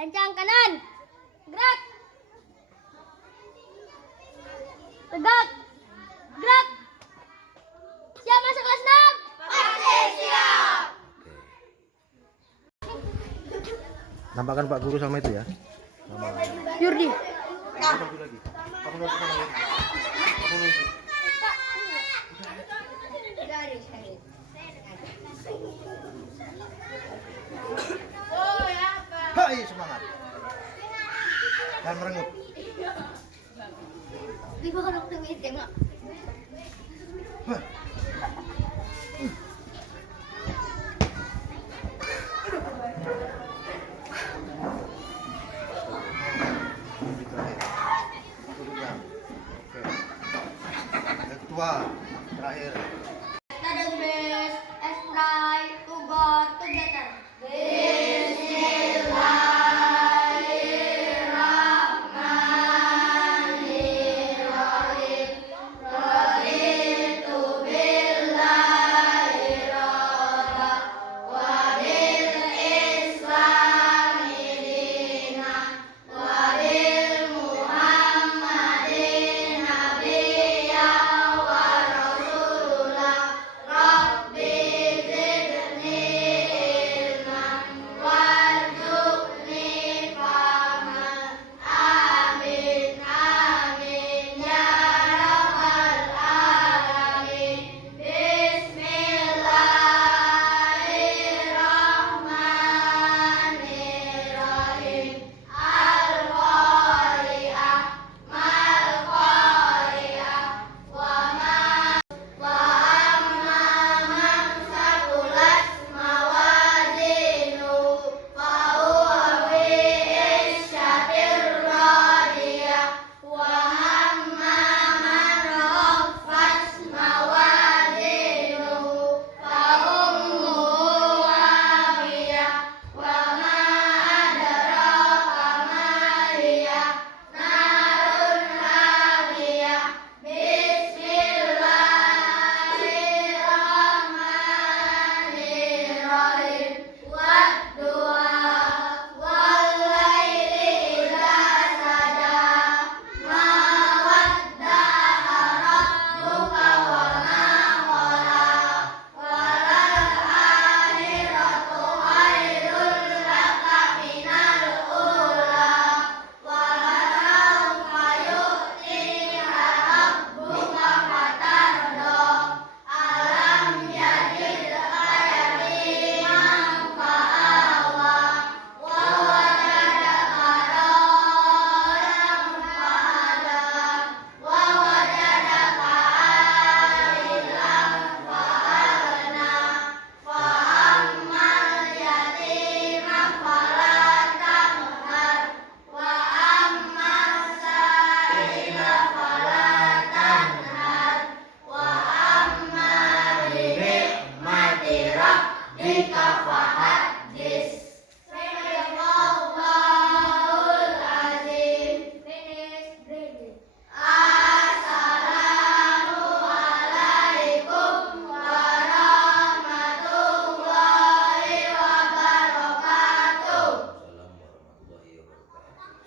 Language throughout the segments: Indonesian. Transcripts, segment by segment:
Kencang kanan. Gerak. Tegak. Gerak. Siap masuk kelas 6? Pasti siap. Nampakkan Pak Guru sama itu ya. Nama Yurdi. Satu lagi. Kamu lagi mana lagi? Kamu lagi. Hai, semangat. Dan merengut. Di bawah dokter meeting, Mak. Ketua terakhir. Study best, try to go together.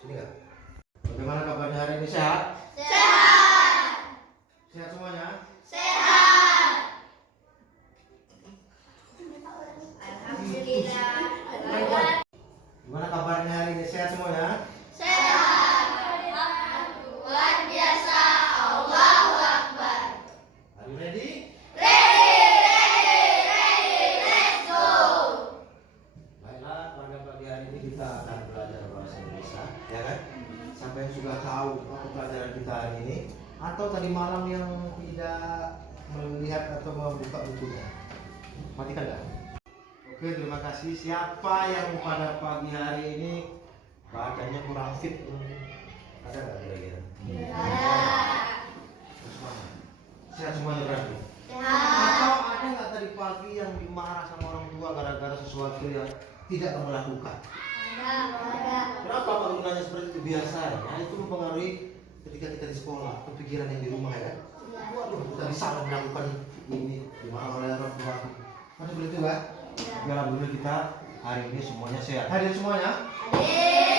Sini nggak? Bagaimana kabarnya hari ini, sehat? Sehat. Sehat semuanya? Sehat. Alhamdulillah. Gimana kabarnya hari ini, sehat semuanya? Sehat. Luar biasa. Allahu Akbar. Are you ready? Let's go. Baiklah, pada pagi hari ini kita akan belajar bahasa Indonesia, ya kan? Sampai sudah tahu apa pelajaran kita hari ini, atau tadi malam yang tidak melihat atau membuka bukunya, matikan nggak? Oke, terima kasih. Siapa yang pada pagi hari ini badannya kurang fit? Ada nggak kira-kira? Semangat. Sehat semuanya berarti? Atau ada nggak tadi pagi yang dimarah sama orang tua gara-gara sesuatu yang tidak kamu lakukan? Kenapa kamu nanya seperti itu? Biasanya itu mempengaruhi ketika kita di sekolah, kepikiran yang di rumah, ya kan? Waduh, tadi salah melakukan ini, dimarah oleh orang tua. Kan seperti itu kan? Biar alhamdulillah kita hari ini semuanya sehat. Hadir semuanya? Hadir.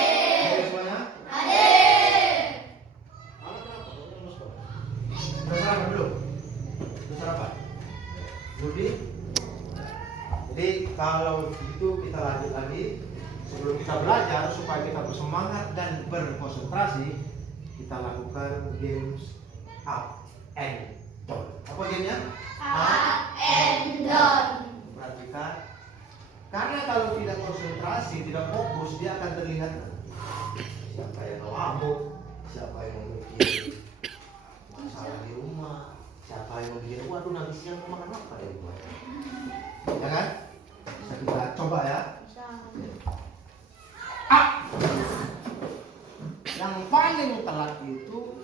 kita belajar supaya kita bersemangat dan berkonsentrasi, kita lakukan games up and down. Apa gamenya? Up and down. Perhatikan. Karena kalau tidak konsentrasi, tidak fokus, dia akan terlihat siapa yang ngamuk, siapa yang memiliki masalah di rumah, siapa yang memiliki waduh nanti siang mau makan apa ya rumah. Ya kan? Bisa kita coba ya. Yang paling telat itu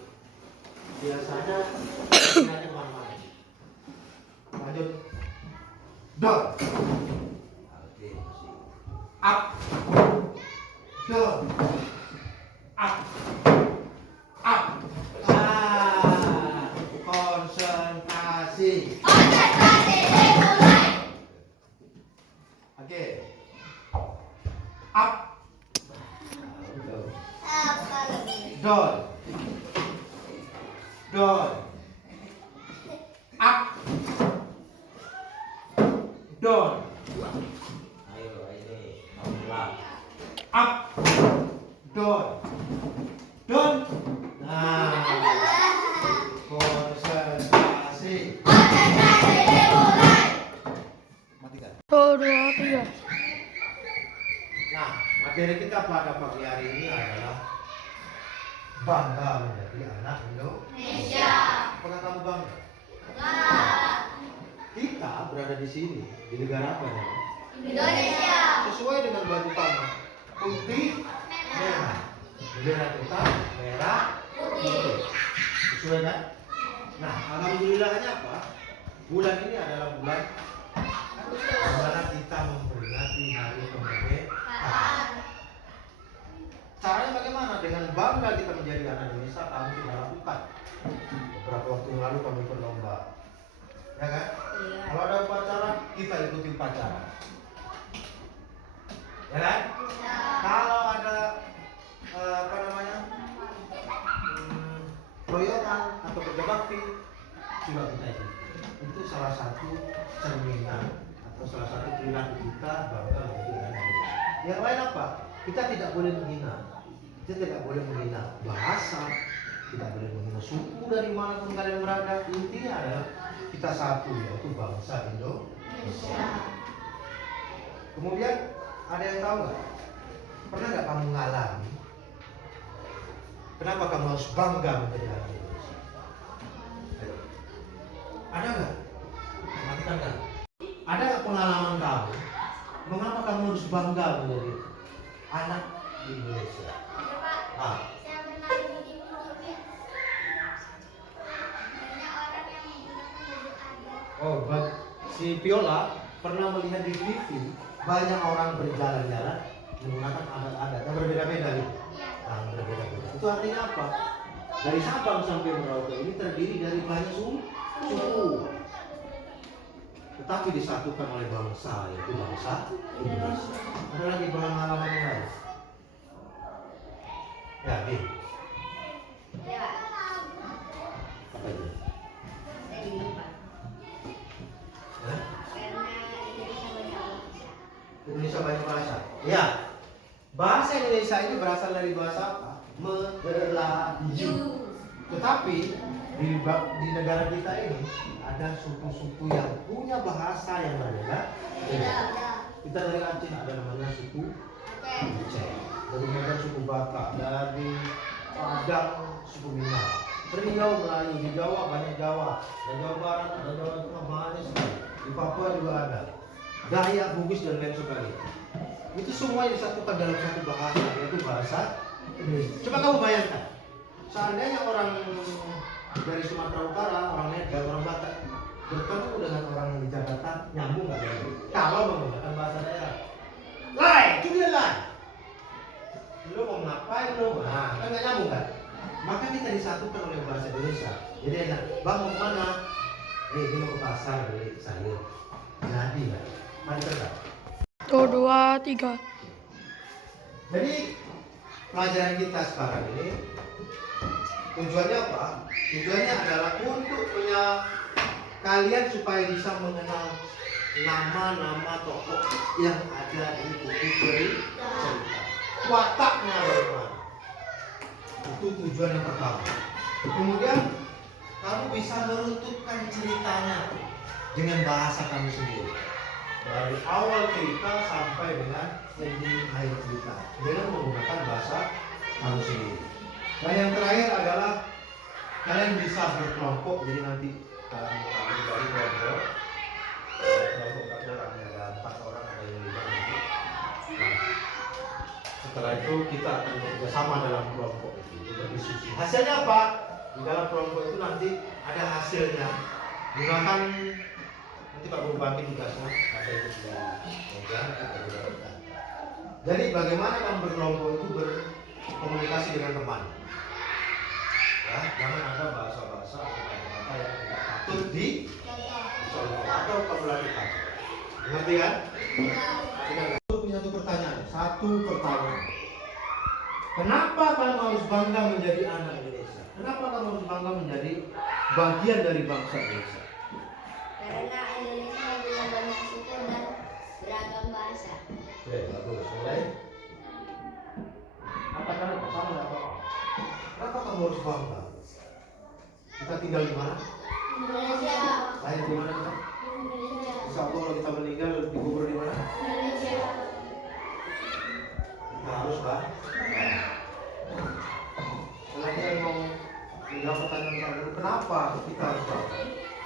biasanya kiranya kemana-mana. Lanjut. Down. Oke, masih. Up. Down. Up. Up. Konsentrasi. Konsentrasi dimulai. Oke. Up. Apa lagi? Down. Down. Up. Down. Ayo ini pelan. Up. Down. Down. Nah. Konsentrasi. Konsentrasi dimulai. Matikan. 1, 2, 3. Nah, materi kita pada pagi hari ini adalah bangga menjadi anak Indonesia. Apakah kamu bangga? Kita berada di sini, di negara apa ya? Indonesia. Sesuai dengan baju kamu, putih, merah. Bendera kita merah, putih. Sesuai kan? Nah, alhamdulillahnya apa? Bulan ini adalah bulan di mana kita memperingati hari kemerdekaan. Caranya bagaimana? Dengan bangga kita menjadi anak Indonesia, kami sudah lakukan. Beberapa waktu yang lalu kami ikut lomba, ya kan? Iya. Kalau ada upacara, kita ikuti upacara, ya kan? Kalau ada apa namanya royongan atau kerja bakti, juga kita ikuti. Itu salah satu cerminan atau salah satu perilaku kita bangga menjadi anak Indonesia. Yang lain apa? Kita tidak boleh menghina. Kita tidak boleh menghina bahasa, tidak boleh menghina suku dari manapun kalian berada. Intinya adalah kita satu, yaitu bangsa Indonesia. Kemudian ada yang tahu nggak? Pernah nggak kamu ngalami? Kenapa kamu harus bangga menjadi anak Indonesia? Ayo. Ada nggak? Matikan kan? Ada nggak pengalaman kamu? Mengapa kamu harus bangga menjadi anak di Indonesia? Ah, Saya pernah di TV. Banyak orang yang menggunakan baju adat. oh, si Viola pernah melihat di TV banyak orang berjalan-jalan menggunakan adat-adat yang berbeda-beda gitu. Yang berbeda-beda. Itu artinya apa? Dari Sabang sampai Merauke ini terdiri dari banyak suku, tetapi disatukan oleh bangsa, yaitu bangsa Indonesia. Ada lagi pengalaman yang lain? Ya, Bin. Ya. Apa itu? Saya di depan. Hah? Karena Indonesia banyak bahasa. Indonesia banyak bahasa. Ya. Bahasa Indonesia ini berasal dari bahasa apa? Melayu. Tetapi di negara kita ini ada suku-suku yang punya bahasa yang berbeda. Kita dari Aceh ada namanya suku Aceh. Dari Medan suku Batak, dari Padang suku Minang. Riau Melayu, di Jawa banyak Jawa, di Jawa Barat ada Jawa Tengah banyak sekali. Di Papua juga ada. Dayak, Bugis dan lain sebagainya. Itu semua disatukan dalam satu bahasa, yaitu bahasa Indonesia. Coba kamu bayangkan, seandainya orang dari Sumatera Utara, orang Medan, orang Batak bertemu dengan orang yang di Jakarta, nyambung nggak ya? Kalau menggunakan bahasa daerah, lain, itu dia lain. Lu mau ngapain lu? Nah, kan nggak nyambung kan? Maka kita disatukan oleh bahasa Indonesia. Jadi enak, bang mau kemana? Ini mau ke pasar beli sayur. Jadi nggak? Mari kerja. 1, 2, 3. Jadi pelajaran kita sekarang ini tujuannya apa? Tujuannya adalah untuk kalian supaya bisa mengenal nama-nama tokoh yang ada di buku cerita. wataknya bagaimana. Itu tujuan yang pertama. Kemudian kamu bisa meruntutkan ceritanya dengan bahasa kamu sendiri. Dari awal cerita sampai dengan ending akhir cerita dengan menggunakan bahasa kamu sendiri. Dan yang terakhir adalah kalian bisa berkelompok. Jadi nanti kalian dari kelompok 4 orang, ada 4 orang, ada yang 5 nanti. Nah, setelah itu kita akan bekerja sama dalam kelompok itu berdiskusi. Hasilnya apa? Di dalam kelompok itu nanti ada hasilnya. Gunakan nanti Pak Guru bagi tugasnya, ada yang di meja, ada juga. Jadi bagaimana kamu berkelompok itu berkomunikasi dengan teman. Ya, jangan ada bahasa-bahasa atau kata-kata yang tidak patut dicontoh atau kamu lakukan. Ngerti kan? Kita punya satu pertanyaan. Kenapa kamu harus bangga menjadi anak Indonesia? Kenapa kamu harus bangga menjadi bagian dari bangsa Indonesia? Karena Indonesia punya banyak suku dan beragam bahasa. Oke, bagus. Mulai. Apa kenapa? Sama nggak apa? Kenapa kamu harus bangga? Kita tinggal di mana? Indonesia. Lahir di mana kita? Indonesia. Insya Allah kalau kita meninggal dikubur di mana? Indonesia. Kita harus Pak. Lagi yang mau menjawab pertanyaan Pak Guru, kenapa kita harus bangga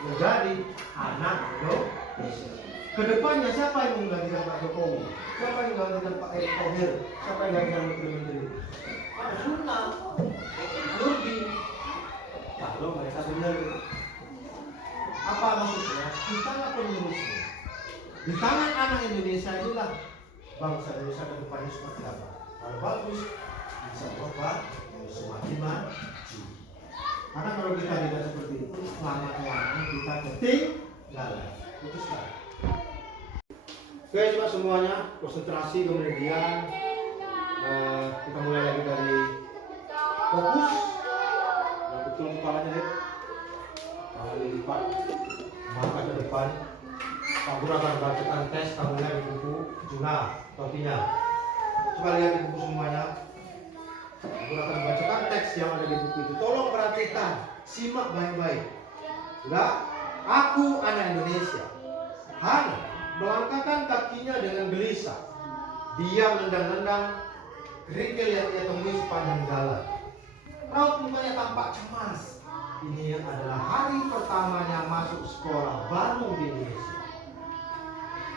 menjadi anak Indonesia? Kedepannya siapa yang menggantikan Pak Jokowi? Siapa yang menggantikan Pak Erick Thohir? Siapa yang menggantikan menteri-menteri? Pak Sunnah, Nurdi. Kalau mereka benar, apa maksudnya? Di tangan penerusnya, di tangan anak Indonesia inilah bangsa Indonesia ke depannya seperti apa? Kalau bagus, bisa apa? Semakin maju. Karena kalau kita tidak seperti itu, lama-lama kita ketinggalan. Putuskan. Oke, coba semuanya konsentrasi, kemudian kita mulai lagi dari fokus. Yang betul kepalanya deh. Tangan dilipat, mata ke depan. Pak Guru akan bacakan tes, kamu lihat di buku jurnal topinya. Coba lihat di buku semuanya. Pak Guru akan bacakan teks yang ada di buku itu. Tolong perhatikan, simak baik-baik. Sudah? Aku anak Indonesia. Hana melangkahkan kakinya dengan gelisah. Dia menendang-nendang kerikil yang ia temui sepanjang jalan. Raut mukanya tampak cemas. Ini adalah hari pertamanya masuk sekolah baru di Indonesia.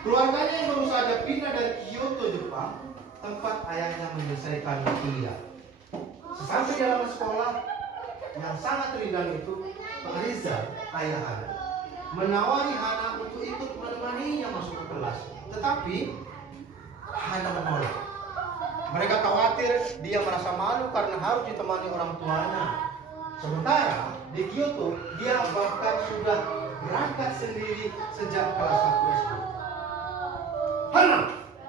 Keluarganya yang baru saja pindah dari Kyoto, Jepang, tempat ayahnya menyelesaikan kuliah. Sesampai di halaman sekolah yang sangat rindang itu, Pak Rizal, ayah Hana, menawari Hana untuk ikut menemaninya masuk ke kelas. Tetapi Hana menolak. Mereka khawatir dia merasa malu karena harus ditemani orang tuanya. Sementara di Kyoto dia bahkan sudah berangkat sendiri sejak kelas 1 SD. Hana,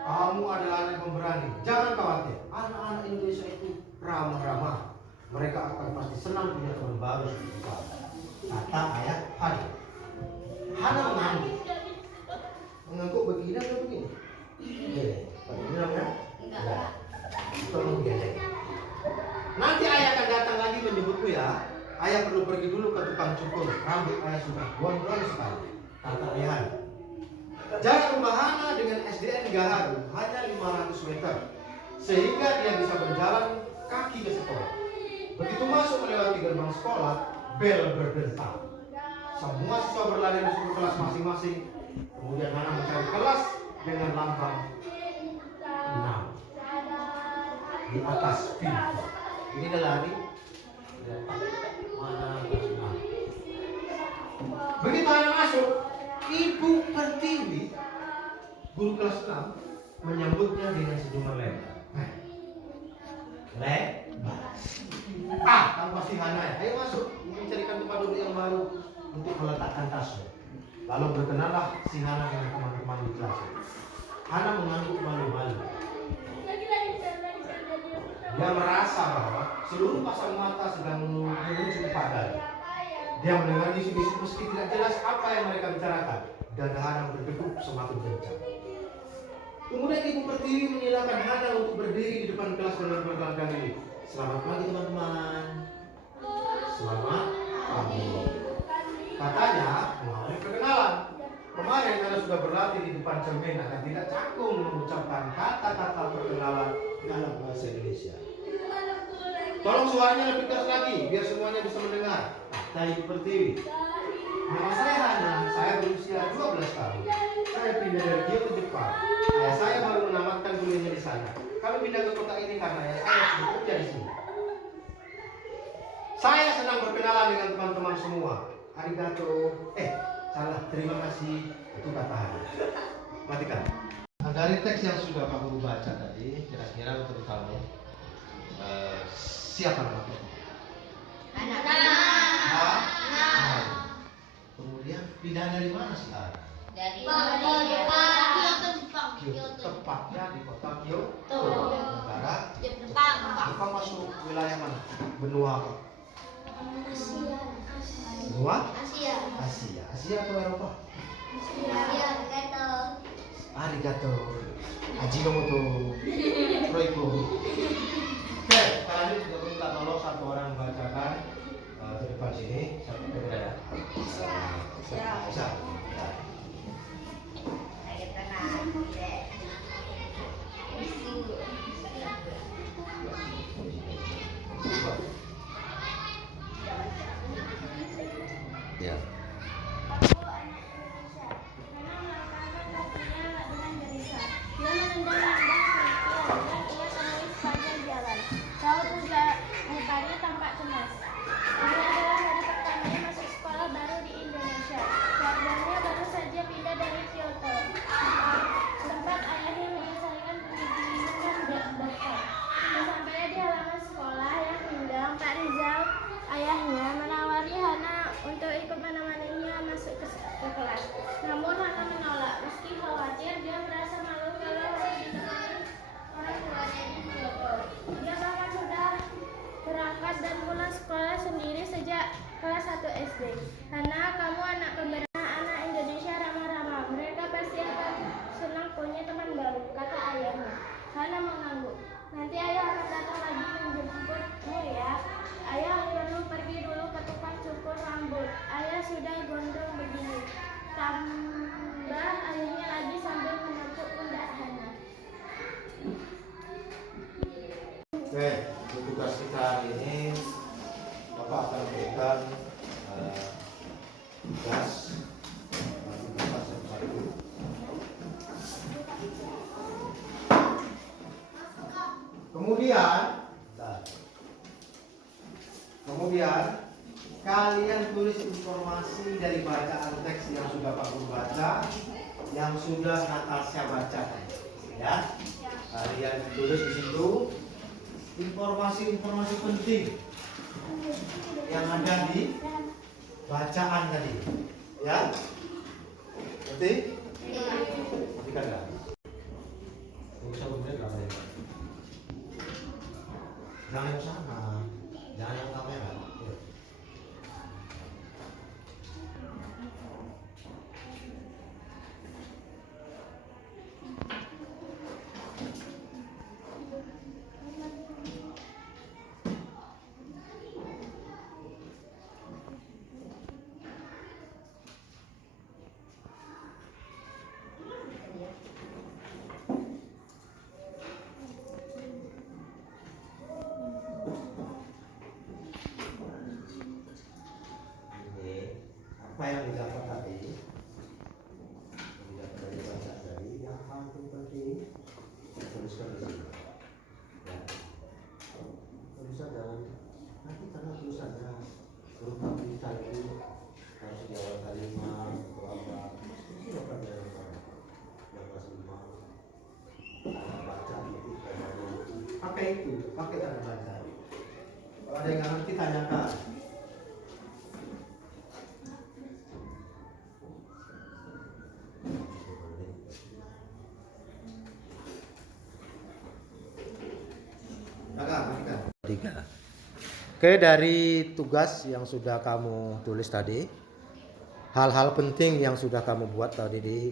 kamu adalah anak yang pemberani. Jangan khawatir. Anak-anak Indonesia itu ramah-ramah. Mereka akan pasti senang punya teman baru seperti kamu, kata ayah Hana. Hana mengangguk. Mengangguk begini atau begini? Begini namanya? Enggak. Tolong geleng. Nanti ayah akan datang lagi menyebutku ya. Ayah perlu pergi dulu ke tukang cukur. Rambut ayah sudah gondrong sekali, kata ayah Hana. Jarak rumah Hana dengan SDN Gaharu hanya 500 meter, sehingga dia bisa berjalan kaki ke sekolah. Begitu masuk melewati gerbang sekolah, bel berdentang. Semua siswa berlari masuk ke kelas masing-masing. Kemudian Hana mencari kelas dengan lambang 6 di atas pintu. Ini dia lari. Mana kelas 6. Begitu Hana masuk, Ibu Pertiwi, guru kelas 6, menyambutnya dengan senyuman lebar. Kamu pasti Hana ya? Ayo masuk, ini carikan tempat duduk yang baru untuk meletakkan tasnya. Lalu berkenallah si Hana dengan teman-teman di kelas. Hana mengangguk malu-malu. Dia merasa bahwa seluruh pasang mata sedang menuju padanya. Dia mendengar bisik-bisik meski tidak jelas apa yang mereka bicarakan, dan Hana berdegup semakin kencang. Kemudian Ibu Pertiwi menyilakan Hana untuk berdiri di depan kelas dengan memperkenalkan diri. Selamat pagi teman-teman. Selamat pagi. Katanya mengalami perkenalan. Kemarin Hana sudah berlatih di depan cermin agar tidak canggung mengucapkan kata-kata perkenalan dalam bahasa Indonesia. Tolong suaranya lebih keras lagi biar semuanya bisa mendengar. Kata Ibu Pertiwi. Nama saya Hana, saya berusia 12 tahun. Saya pindah dari Kyoto, Jepang. Ayah saya baru menamatkan kuliahnya di sana. Kami pindah ke kota ini karena ayah saya sudah bekerja di sini. Saya senang berkenalan dengan teman-teman semua. Arigato. Salah. Terima kasih. Itu kata Hana. Matikan. Nah, dari teks yang sudah Pak Guru baca tadi, kira-kira untuk kamu siapa nama kamu? Hana. Kemudian pindah dari mana sih Hana? Dari Jepang. Tepatnya di kota Kyoto, negara Jepang. Masuk wilayah mana? Benua apa? Benua? Asia atau Eropa? Arigato. Ajinomoto. Roiko. Oke, kali ini juga minta tolong satu orang bacakan ke depan sini. Satu kedua ya. Siap. Ya. Ayahnya menawari Hana untuk ikut menemaninya masuk ke kelas. Namun Hana menolak. Meski khawatir, dia merasa malu kalau harus ditemani orang tuanya di Kyoto. Dia bahkan sudah berangkat dan pulang sekolah sendiri sejak kelas 1 SD. Hana, kamu anak pemberani, anak Indonesia ramah-ramah. Mereka pasti akan senang punya teman baru, kata ayahnya. Hana mengangguk. Nanti ayah akan datang lagi menjemputmu ya. Ayah lalu pergi dulu ke tukang cukur rambut. Ayah sudah gondrong begini. Tambah ayahnya lagi sambil menepuk pundak Hana. Oke, untuk tugas kita hari ini Bapak akan berikan tugas satu. Kemudian kalian tulis informasi dari bacaan teks yang sudah Pak Guru baca, yang sudah Natasha baca, ya. Kalian tulis di situ informasi-informasi penting yang ada di bacaan tadi, ya. Ngerti? Ngerti kan enggak? Bisa bener enggak ya? Jangan yang sana, jangan yang kamera. Apa yang didapat tadi, didapat dari baca tadi, yang paling penting tuliskan di sini. Ya. Tulisan jangan nanti karena tulisannya huruf kita itu harus di awal kalimat atau apa. Ini apa yang masih mau baca itu pakai itu, pakai tanda baca. Kalau ada yang nggak ngerti tanyakan. Oke, dari tugas yang sudah kamu tulis tadi, hal-hal penting yang sudah kamu buat tadi di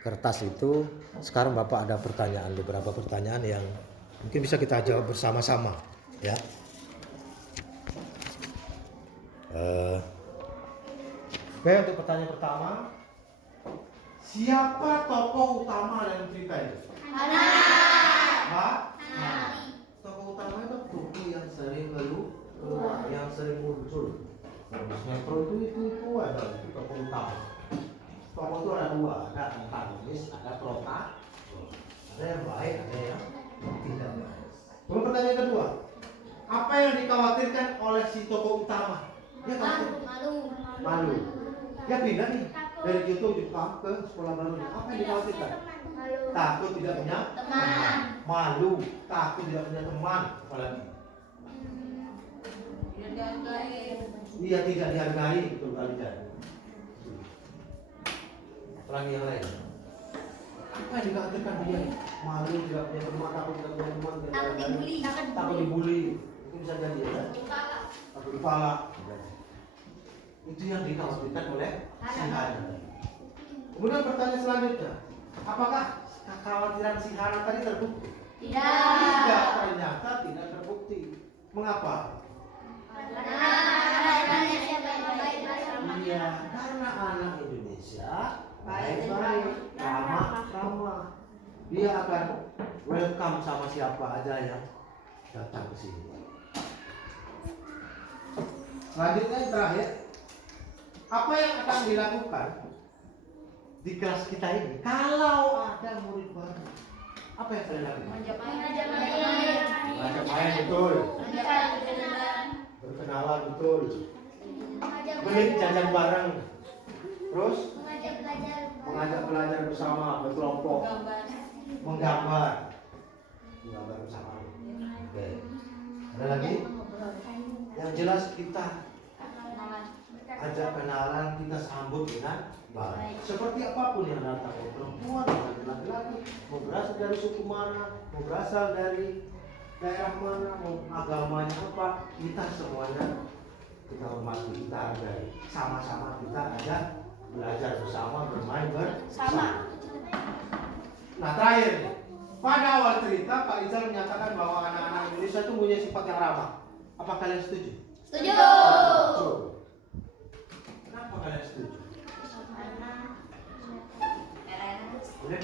kertas itu, sekarang Bapak ada pertanyaan, beberapa pertanyaan yang mungkin bisa kita jawab bersama-sama, ya. Oke, untuk pertanyaan pertama, siapa tokoh utama dalam cerita itu? Hah? Tokoh utama itu tokoh yang sering keluar, yang sering muncul. Sinetron itu ada tokoh utama. Tokoh itu ada dua, ada antagonis, ada protagonis. Ada yang baik, ada yang tidak baik. Kemudian pertanyaan kedua, apa yang dikhawatirkan oleh si tokoh utama? Dia takut, malu. Dia pindah nih dari Kyoto Jepang ke sekolah barunya. Apa yang dikhawatirkan? Takut tidak punya teman. Malu, takut tidak punya teman. Apalagi? Iya, tidak dihargai, betul kali kan. Apalagi yang lain? Apa yang dikhawatirkan dia? Malu, tidak punya teman, takut tidak punya teman, takut dibully. Itu bisa jadi ya. Takut dipalak. Itu yang dikhawatirkan oleh si Hana. Kemudian pertanyaan selanjutnya, apakah kekhawatiran si Hana tadi terbukti? Tidak, ternyata tidak terbukti. Mengapa? Iya, karena anak Indonesia baik-baik, ramah. Dia akan welcome sama siapa aja yang datang ke sini. Selanjutnya yang terakhir, apa yang akan dilakukan di kelas kita ini kalau ada murid baru? Apa yang kalian lakukan? Mengajak main, betul. Berkenalan, betul. Beli jajan bareng. Terus mengajak belajar bersama, berkelompok. Menggambar bersama. Oke. Ada lagi? Yang jelas kita ajak kenalan, kita sambut dengan baik. Seperti apapun yang datang, mau perempuan, mau laki-laki, mau berasal dari suku mana, mau berasal dari daerah mana, mau agamanya apa, kita semuanya kita hormati, kita hargai. Sama-sama kita ajak belajar bersama, bermain bersama. Nah, terakhir nih, pada awal cerita Pak Rizal menyatakan bahwa anak-anak Indonesia itu punya sifat yang ramah. Apa kalian setuju? Setuju. Kenapa kalian setuju? Boleh?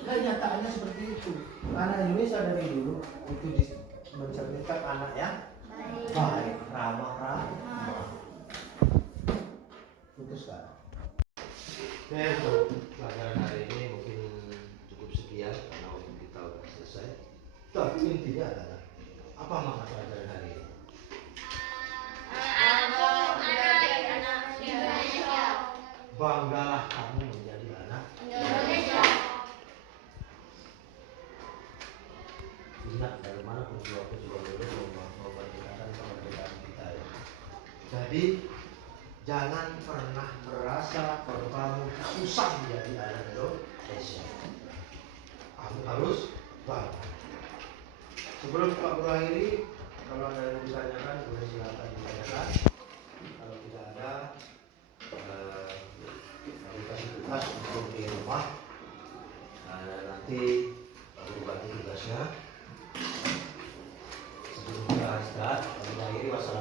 Kenyataannya seperti itu. Karena Indonesia dari dulu itu mencerminkan anak yang baik, ramah. Putuskan. Oke, untuk pelajaran hari ini mungkin cukup sekian karena waktu kita sudah selesai. Tapi intinya adalah apa makna pelajaran hari ini? Banggalah kamu menjadi anak Indonesia. Ingat dari mana pejuang-pejuang dulu memerdekakan kemerdekaan kita ya. Jadi jangan pernah merasa kalau kamu susah menjadi anak Indonesia. Kamu harus bangga. Sebelum Pak Guru akhiri, kalau ada yang ditanyakan boleh silakan ditanyakan. Kalau tidak ada, kasih tugas untuk di rumah. Nah, nanti Pak Guru bagi tugasnya. Sebelum kita istirahat, Pak Guru akhiri. Wassalamualaikum.